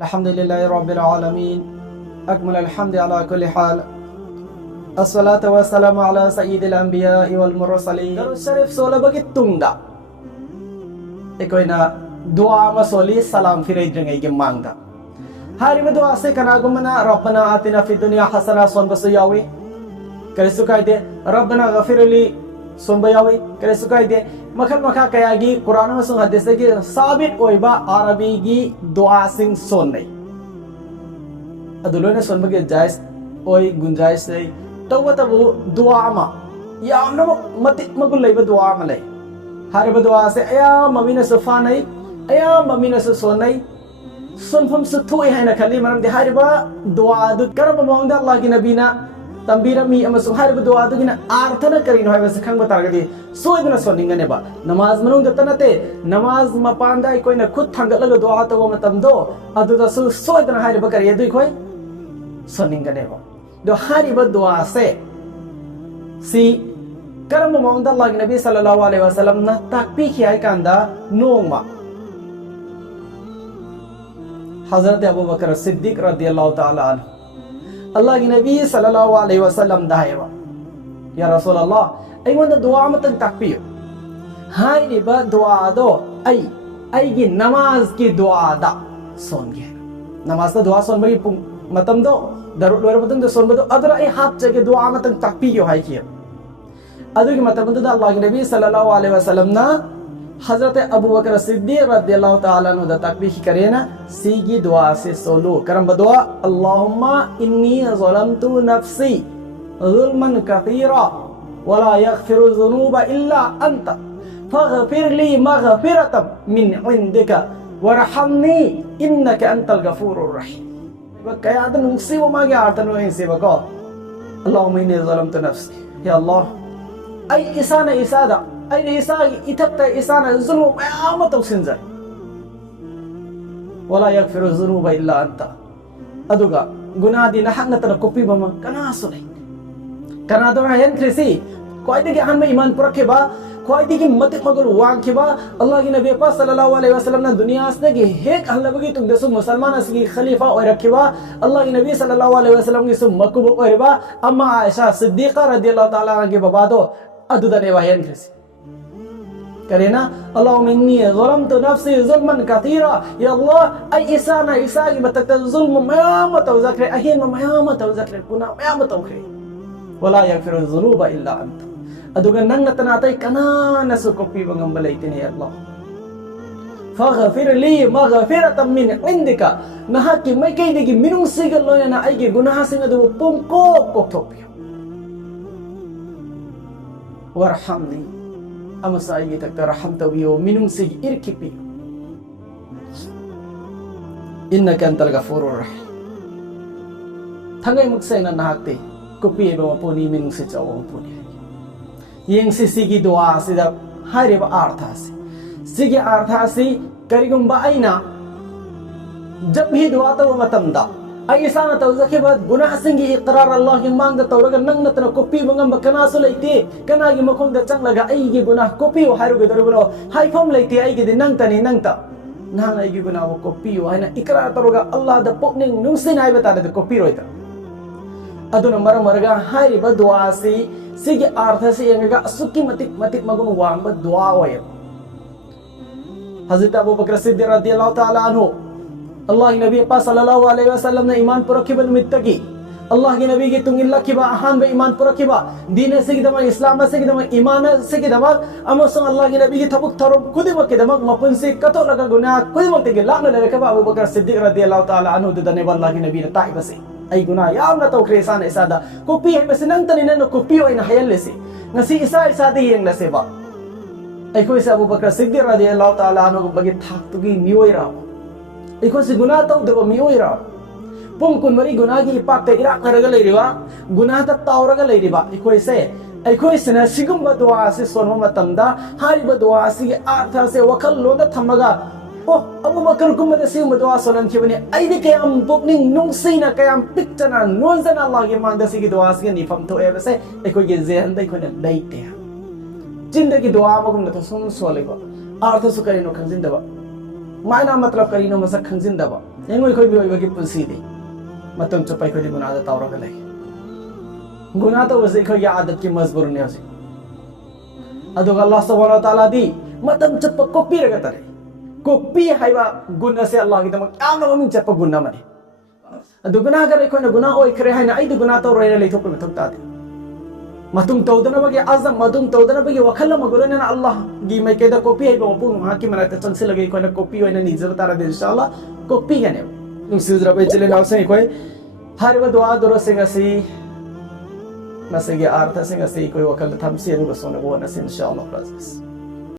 Alhamdulillahi Rabbil Alameen. Akmal alhamdi ala kulli hal. As-salatu wa salamu ala Sayyidil Anbiya wal Mursalin. Darus Sharif sola bagi tungda. Ikoy na dua masoli salam firay drengai ke mangda. Hari में दुआ से कना गुमना रब्बना आतिना फिद दुनिया हसना sonba suyawi. Kare sukai de रब्बना गफिरली sonba yawi. Kare sukai de मखल मखा कयागी कुरान में सुन हदीस की साबित ओइबा अरबी की दुआ सिंह सोन नहीं अदुलो ने सोन बगे जायज ओइ गुंजाइश नहीं तो वो तब दुआ मा या हमने मत मगुल लेबा दुआ मा ले हारे बा दुआ से अया मम्मी ने सुफा नहीं अया मम्मी ने सोन नहीं सुनफम सुथुई है ना खाली मरम दे हारे बा दुआ दु करम मोंग अल्लाह की नबी ना तंबीरमी अमसुं हारिबा दुआ दुगिना आर्थना करिनो हाइबा से खंग बतारगदि सोइदना सोनिंगने बा नमाज मनुंग तनते नमाज मपांदा कोइना खुद थांगलगा दुआ तो मतमदो अदुदा सोइदना हारिबा करिय दुइ खोय सोनिंगने बा दो हारिबा दुआ से सी करम मोंग अल्लाह के नबी सल्लल्लाहु अलैहि वसल्लम ना ताकपी खियाय कांदा नोंगमा हजरत अबू बकर सिद्दीक रदियल्लाहु ताला अन्हु अल्लाह की नबी सल्लल्लाहु अलैहि वसल्लम दायवा या रसूल अल्लाह ऐमन दुआ मतन ताकपियो हाय रिबा दुआ दो आई की नमाज की दुआ दा सोन गे नमाज दा दुआ सोन बगी मतम दो दरुद वर मतम दो सोन बदो अदरा ए हाथ जगे दुआ मतन ताकपियो हाय कियो अदु की मतम दो अल्लाह की नबी सल्लल्लाहु अलैहि वसल्लम ना हजरत अबू बकर सिद्दीक रदियल्लाहु ताला अन्हु दा तकबीर करे ना सीगी दुआ से सोलो करम दुआ allahumma inni zalmtu nafsi zulman kathira wala yaghfiru dhunuba illa anta faghfir li maghfiratan min indika warhamni innaka antal ghafurur rahim kaya ada nungsi wa magi artan wa insi bako allahumma inni zalmtu nafsi ya allah ay isana isada ay isagi itapta isana zulmu ma tawsinza wala yaghfiru dhunuba illa anta aduga gunadi na hak na tana kopi bama kana sulay kana do hayan krisi koy digi han me iman pura kheba koy digi mate magul wang kheba allah ki nabi pa sallallahu alaihi wasallam na dunia asne ge hek allah bagi tung desu musalman asgi khalifa oy rakhiba allah ki nabi sallallahu alaihi wasallam ki sum makbu oy riba amma aisha siddiqa radhiyallahu ta'ala anha ke babado aduda ne wayan krisi करेना अल्लाहुम्मा इन्नी ज़लमतु नफ्सी ज़ुल्मन कसीरा या अल्लाह आई ईसाना ईसागी बतकता ज़ुल्म मयामत औज़क्रे अहीन मयामत औज़क्रे कुना मयामत औखे वला यगफिरु ज़ुनूबा इल्ला अंत अदुगा नंग नतनातै कना नसु कोपी बंगम बलैतिने या अल्लाह फगफिर ली मगफिरतम मिन इंदिका नहा की मै कई देगी मिनुंग सिगल लोयना आइगे गुनाह सिंग अदु पुंको कोक्थोपियो वरहमनी amasai takta raham tawiyo minung sig irkipi innaka antal ghafurur rahim thangai muksai na nahakte kopi eba maponi minung se chawo maponi yeng sigi dua sida hareba artha se sigi artha se karigumba aina jab hi dua ta matamda ai isana tawzake bad गुनाह सिंगी इकरार अल्लाह की मांग दा तौरगा नंग नतन copy बंगम बकना सो लेते कना की मखों दा चंग लगा आई की गुनाह कोपी ओ हारू गदर बनो हाई फम लेते आई की नंग तनी नंग ता नंग आई की गुनाह वो कोपी ओ है ना इकरार तौरगा अल्लाह दा पुकनिंग नुसिन आई बता दे कोपी रोइता अदुन मर मरगा हाई ब दुआ सी सिगी अर्थ से यंगा सुकी मतिक मगुन वांग ब दुआ ओय हजरत अबू बकर सिद्दीक रदियल्लाहु ताला अन्हु अल्लाह की नबी पास सल्लल्लाहु अलैहि वसल्लम ने ईमान पर रखिबन मित्तकी अल्लाह की नबी की तुंगिल्ला किबा अहान बे ईमान पर रखिबा दीन से की दमा इस्लाम से की दमा ईमान से की दमा अमसो अल्लाह की नबी की थबुक थरो खुदी मके दमा मपन से कतो लगा गुनाह खुदी मके के लान ले रखबा अबू बकर सिद्दीक रदियल्लाहु ताला अन्हु दने अल्लाह की नबी ने ताई बसे आई गुनाह याव न तो क्रेसान इसादा कोपी है बस नंग तने न कोपी ओइन हयल लेसे ngasi isa de yeng la seba ai ko isa Abu Bakar Siddiq radhiyallahu ta'ala anhu bagi thak tugi mioi ra ai ko si guna tau de mioi ra pung kun mari guna gi ipak te ira karaga lei riwa guna ta tauraga lei riba ai ko ise ai ko isna sigum ba dua se sonma matamda hari ba dua si artha se wakal lo da thamaga oh Abu Bakar kum da sigum dua sonan khibani ai de kayam pukning nung sina kayam piktana nonzana Allah ge manda si gi dua si ni fam to e se ai ko ge zehan dai ko na leite जिंदगी दुआ मगुम न तो सुन सोले बा अर्थ Sukri no खंजिन दबा मायना मतलब करीनो मसक खंजिंदबा एंगोय खोय बिओयबगी पुंसीदि मतम चपै खोय गुनादा तावरगा लै गुना तो वसे खोय आदत की मजबूर ने हसे अदुगा अल्लाह सुब्हानाहु व तआला दी मतम चप कोपी रगा तरे कोपी हाइबा गुना से अल्लाह की तमक याम नमिन चप गुना मने अदु गुना कर खोय न गुना ओय खरे हाइना आइदु गुना तो रोय ले थोप थोप तादे मतुम तौदना बगे आजम मतुम तौदना बगे वखल मगुरने अल्लाह गी मै केदा कोपी हाइबा मपुंग हाकि मना त चंसे लगे खोय न कोपी ओय न निजर तारा दे इंशाअल्लाह कोपी गने नुसिजरा बे चले नाव से खोय हर व दुआ दुरो से गसी Masuragi Artha sing asi koy wakal tham si anu basona wo na sin inshallah.